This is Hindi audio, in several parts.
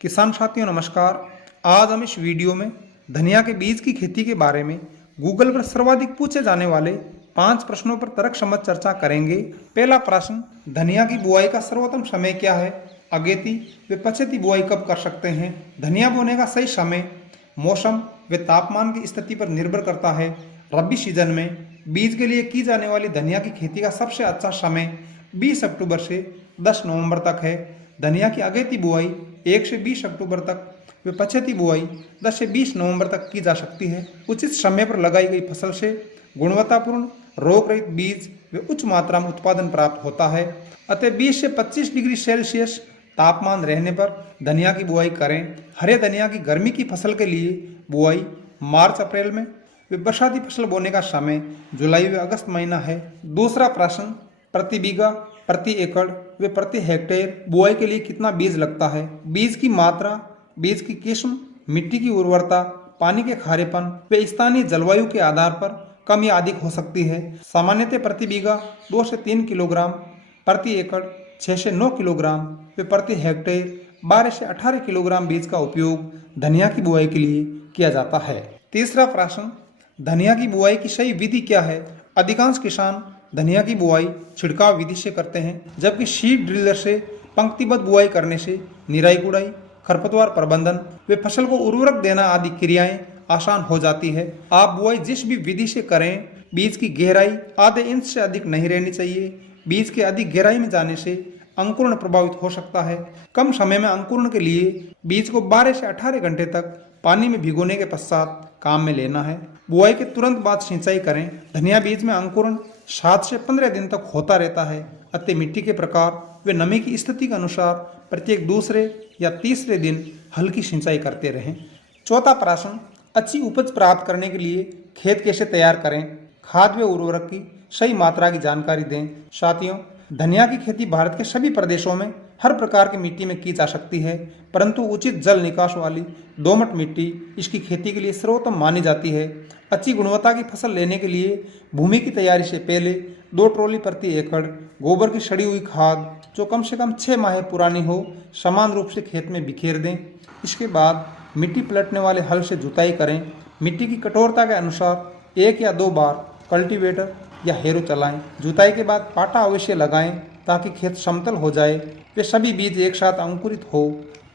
किसान साथियों नमस्कार। आज हम इस वीडियो में धनिया के बीज की खेती के बारे में गूगल पर सर्वाधिक पूछे जाने वाले 5 प्रश्नों पर तर्कसम्मत चर्चा करेंगे। पहला प्रश्न, धनिया की बुआई का सर्वोत्तम समय क्या है? अगेती व पछेती बुआई कब कर सकते हैं? धनिया बोने का सही समय मौसम व तापमान की स्थिति पर निर्भर करता है। रबी सीजन में बीज के लिए की जाने वाली धनिया की खेती का सबसे अच्छा समय 20 अक्टूबर से 10 नवंबर तक है। धनिया की अगेती बुआई 1 से 20 अक्टूबर तक व पछेती बुआई 10 से 20 नवंबर तक की जा सकती है। उचित समय पर लगाई गई फसल से गुणवत्तापूर्ण रोग रहित बीज व उच्च मात्रा में उत्पादन प्राप्त होता है। अतः 20 से 25 डिग्री सेल्सियस तापमान रहने पर धनिया की बुआई करें। हरे धनिया की गर्मी की फसल के लिए बुआई मार्च अप्रैल में व बरसाती फसल बोने का समय जुलाई व अगस्त महीना है। दूसरा प्रश्न, प्रति बीघा, प्रति एकड़ व प्रति हेक्टेयर बुआई के लिए कितना बीज लगता है? बीज की मात्रा, बीज की किस्म, मिट्टी की उर्वरता, पानी के खारेपन व स्थानीय जलवायु के आधार पर कम या अधिक हो सकती है। सामान्यतः प्रति बीघा 2 से 3 किलोग्राम, प्रति एकड़ 6 से 9 किलोग्राम व प्रति हेक्टेयर 12 से 18 किलोग्राम बीज का उपयोग धनिया की बुआई के लिए किया जाता है। तीसरा प्रश्न, धनिया की बुआई की सही विधि क्या है? अधिकांश किसान धनिया की बुआई छिड़काव विधि से करते हैं, जबकि सीड ड्रिलर से पंक्तिबद्ध बुआई करने से निराई गुड़ाई, खरपतवार प्रबंधन व फसल को उर्वरक देना आदि क्रियाएं आसान हो जाती है। आप बुआई जिस भी विधि से करें, बीज की गहराई आधे इंच से अधिक नहीं रहनी चाहिए। बीज के अधिक गहराई में जाने से अंकुरण प्रभावित हो सकता है। कम समय में अंकुरण के लिए बीज को 12 से 18 घंटे तक पानी में भिगोने के पश्चात काम में लेना है। बुआई के तुरंत बाद सिंचाई करें। धनिया बीज में अंकुरण 7 से 15 दिन तक होता रहता है। अतः मिट्टी के प्रकार व नमी की स्थिति के अनुसार प्रत्येक दूसरे या तीसरे दिन हल्की सिंचाई करते रहें। चौथा प्रश्न, अच्छी उपज प्राप्त करने के लिए खेत कैसे तैयार करें? खाद व उर्वरक की सही मात्रा की जानकारी दें। साथियों, धनिया की खेती भारत के सभी प्रदेशों में हर प्रकार की मिट्टी में की जा सकती है, परंतु उचित जल निकास वाली दोमट मिट्टी इसकी खेती के लिए सर्वोत्तम मानी जाती है। अच्छी गुणवत्ता की फसल लेने के लिए भूमि की तैयारी से पहले 2 ट्रॉली प्रति एकड़ गोबर की सड़ी हुई खाद जो कम से कम 6 माह पुरानी हो समान रूप से खेत में बिखेर दें। इसके बाद मिट्टी पलटने वाले हल से जुताई करें। मिट्टी की कठोरता के अनुसार 1 या 2 बार कल्टीवेटर या हैरो चलाएं। जुताई के बाद पाटा अवश्य लगाएं ताकि खेत समतल हो जाए वे सभी बीज एक साथ अंकुरित हो।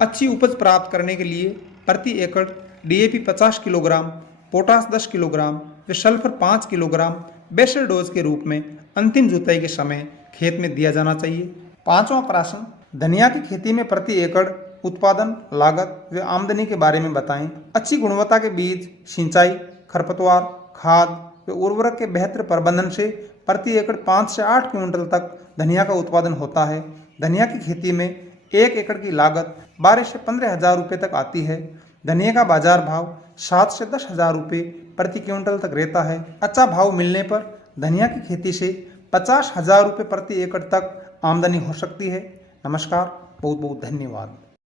अच्छी उपज प्राप्त करने के लिए प्रति एकड़ डीएपी 50 किलोग्राम, पोटास 10 किलोग्राम व सल्फर 5 किलोग्राम बेसल डोज के रूप में अंतिम जुताई के समय खेत में दिया जाना चाहिए। पांचवा प्रश्न, धनिया की खेती में प्रति एकड़ उत्पादन, लागत व आमदनी के बारे में बताएं। अच्छी गुणवत्ता के बीज, सिंचाई, खरपतवार, खाद व उर्वरक के बेहतर प्रबंधन से प्रति एकड़ 5 से 8 क्विंटल तक धनिया का उत्पादन होता है। धनिया की खेती में 1 एकड़ की लागत 12 से 15 हजार रुपये तक आती है। धनिया का बाजार भाव 7 से 10 हजार रुपये प्रति क्विंटल तक रहता है। अच्छा भाव मिलने पर धनिया की खेती से 50 हजार रुपये प्रति एकड़ तक आमदनी हो सकती है। नमस्कार, बहुत बहुत धन्यवाद।